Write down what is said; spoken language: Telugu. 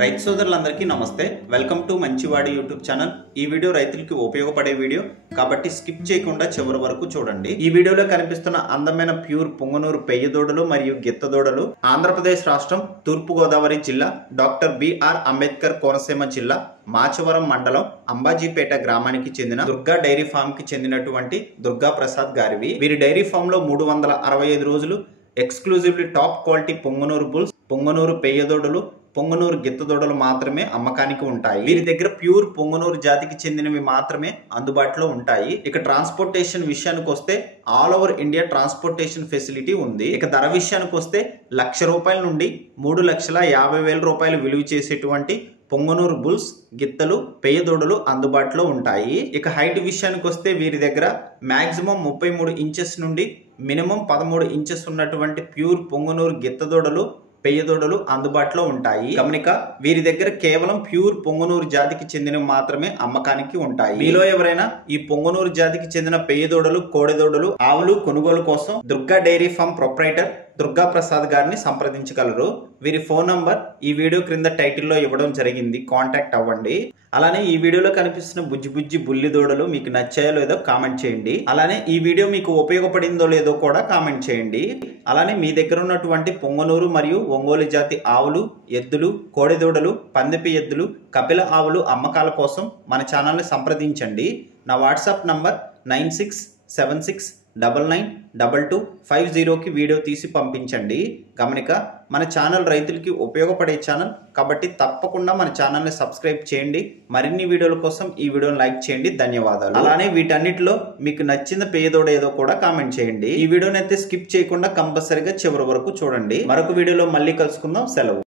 రైతు సోదరులందరికీ నమస్తే. వెల్కమ్ టు మంచివాడి యూట్యూబ్ ఛానల్. ఈ వీడియో రైతులకి ఉపయోగపడే వీడియో కాబట్టి స్కిప్ చేయకుండా చివరి వరకు చూడండి. ఈ వీడియోలో కనిపిస్తున్న అందమైన ప్యూర్ పొంగనూరు పెయ్య దూడలు మరియు గిత్త దూడలు ఆంధ్రప్రదేశ్ రాష్ట్రం తూర్పు గోదావరి జిల్లా డాక్టర్ బిఆర్ అంబేద్కర్ కోనసీమ జిల్లా మాచవరం మండలం అంబాజీపేట గ్రామానికి చెందిన దుర్గా డైరీ ఫామ్ కి చెందినటువంటి దుర్గా ప్రసాద్ గారివి. వీరి డైరీ ఫామ్ లో 365 రోజులు exclusively top quality Punganur bulls, Punganur పెయ్య దూడలు, పొంగనూరు గిత్త దూడలు మాత్రమే అమ్మకానికి ఉంటాయి. వీరి దగ్గర ప్యూర్ పొంగనూరు జాతికి చెందినవి మాత్రమే అందుబాటులో ఉంటాయి. ఇక ట్రాన్స్పోర్టేషన్ విషయానికి వస్తే all over India transportation facility ఉంది. ఇక ధర విషయానికి వస్తే ₹1,00,000 నుండి ₹3,50,000 విలువ చేసేటువంటి పొంగనూరు బుల్స్, గిత్తలు, పెయ్య దూడలు అందుబాటులో ఉంటాయి. ఇక హైట్ విషయానికి వస్తే వీరి దగ్గర మాక్సిమం 33 ఇంచెస్ నుండి మినిమం 13 ఇంచెస్ ఉన్నటువంటి ప్యూర్ పొంగనూరు గిత్త దూడలు, పెయ్య దూడలు అందుబాటులో ఉంటాయి. గమనిక, వీరి దగ్గర కేవలం ప్యూర్ పొంగనూరు జాతికి చెందినవి మాత్రమే అమ్మకానికి ఉంటాయి. మీలో ఎవరైనా ఈ పొంగనూరు జాతికి చెందిన పెయ్య దూడలు, కోడె దూడలు, ఆవులు కొనుగోలు కోసం Durga dairy farm proprietor Durga Prasad గారిని సంప్రదించగలరు. వీరి ఫోన్ నంబర్ ఈ వీడియో క్రింద టైటిల్లో ఇవ్వడం జరిగింది, కాంటాక్ట్ అవ్వండి. అలానే ఈ వీడియోలో కనిపిస్తున్న బుజ్జి బుజ్జి బుల్లి దూడలు మీకు నచ్చాయో లేదో కామెంట్ చేయండి. అలానే ఈ వీడియో మీకు ఉపయోగపడిందో లేదో కూడా కామెంట్ చేయండి. అలానే మీ దగ్గర ఉన్నటువంటి పొంగనూరు మరియు ఒంగోలు జాతి ఆవులు, ఎద్దులు, కోడెదూడలు, పందిపి ఎద్దులు, కపిల ఆవులు అమ్మకాల కోసం మన ఛానల్ని సంప్రదించండి. నా వాట్సాప్ నంబర్ 9676992250కి వీడియో తీసి పంపించండి. గమనిక, మన ఛానల్ రైతులకి ఉపయోగపడే ఛానల్ కాబట్టి తప్పకుండా మన ఛానల్ని సబ్స్క్రైబ్ చేయండి. మరిన్ని వీడియోల కోసం ఈ వీడియోని లైక్ చేయండి. ధన్యవాదాలు. అలానే వీటన్నిటిలో మీకు నచ్చిన పేదోడ ఏదో కూడా కామెంట్ చేయండి. ఈ వీడియోని అయితే స్కిప్ చేయకుండా కంపల్సరీగా చివరి వరకు చూడండి. మరొక వీడియోలో మళ్ళీ కలుసుకుందాం. సెలవు.